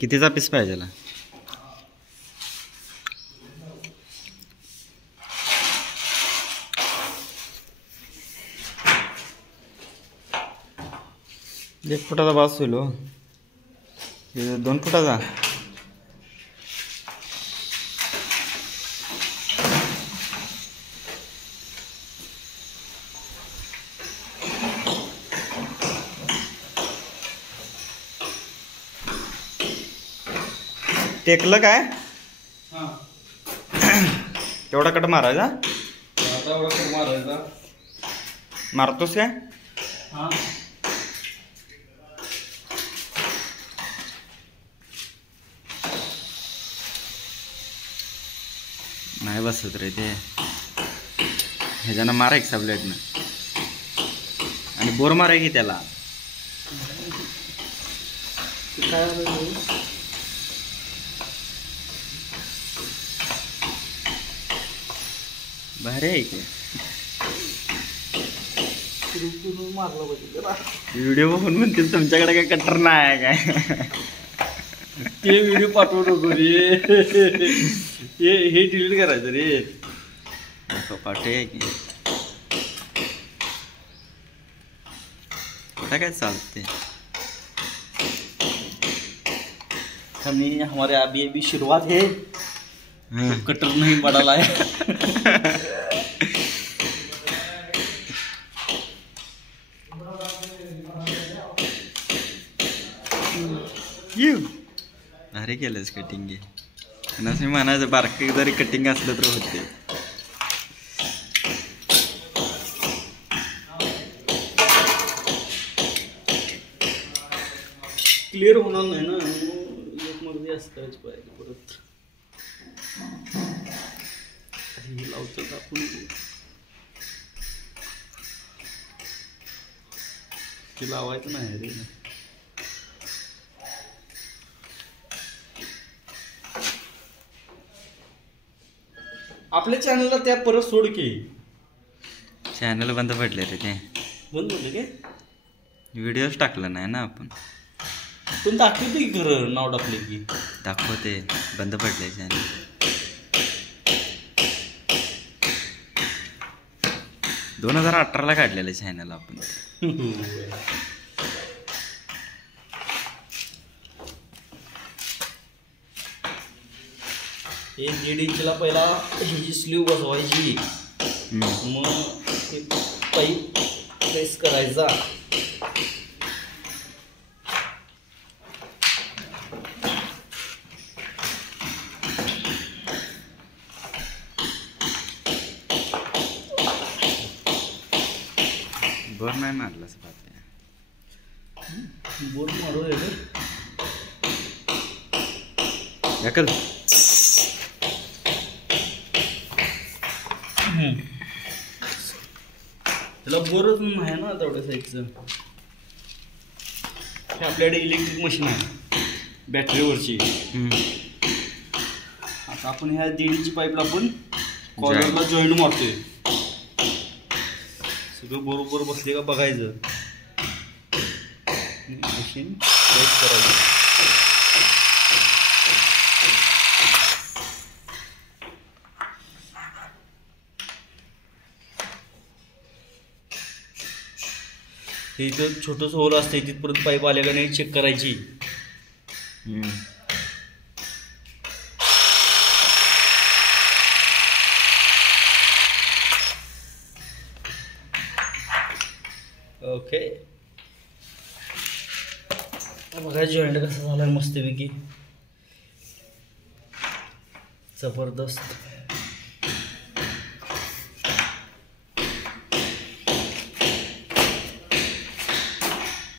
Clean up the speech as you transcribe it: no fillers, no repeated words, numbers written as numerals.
कितीचा पीस पाहिजे? एक फुटाचा बास होईल हो. 2 फुटाचा टेकलं काय? तेवढा कट मारायचा. मारतोस काय? नाही बसत रे ते. ह्याच्यानं मारा एक सबलेटनं आणि बोर मारा की त्याला. भारी आहे की. व्हिडिओ बघून म्हणतील तुमच्याकडे काय कट्टर नाही आहे काय. ते व्हिडिओ पाठवू नको रे. हे डिलीट करायचं रे. पाठी आहे की कुठं काय चालते. हमारे अभी शुरुआत है. कटर नहीं बड़ा लाया. भारी केलंस कटिंग. नसे म्हणायचं बारकी जरी कटिंग असलं तर होते. क्लिअर होणार नाही ना. एक मध्ये असं करायचं पाहिजे. परत हे लावतो आपण. ते लावायचं नाही रे. आपल्या चॅनलला त्या परत सोड की. चॅनल बंद पडले रे ते. बंद पडले काय? व्हिडिओज टाकलं नाही ना आपण. पण दाखवते की खरं नाव टाकले की. दाखवते बंद पडले चॅनल. दोन 2018ला काढलेलं चॅनल आपण. हे 1.5 इंचला पहिला ही स्लीव बसवायची. मग हे पाईप प्रेस करायचा. बोर नाही मारला पाहते. बोर मारू रे. याकल त्याला बोरच नाही ना तेवढ्या साईजचं. हे आपल्याकडे इलेक्ट्रिक मशीन आहे बॅटरीवरची. आता आपण ह्या 1.5 इंची पाईपला आपण कॉलरला जॉईंट मारतोय. सगळं बरोबर बसले का बघायचं. मशीन प्रेस करायचं. हे इथं छोटंसं होल असते. तिथपर्यंत पाईप आल्या का नाही चेक करायची. ओके. बघा जॉईंट कसा झाला मस्तपैकी. जबरदस्त.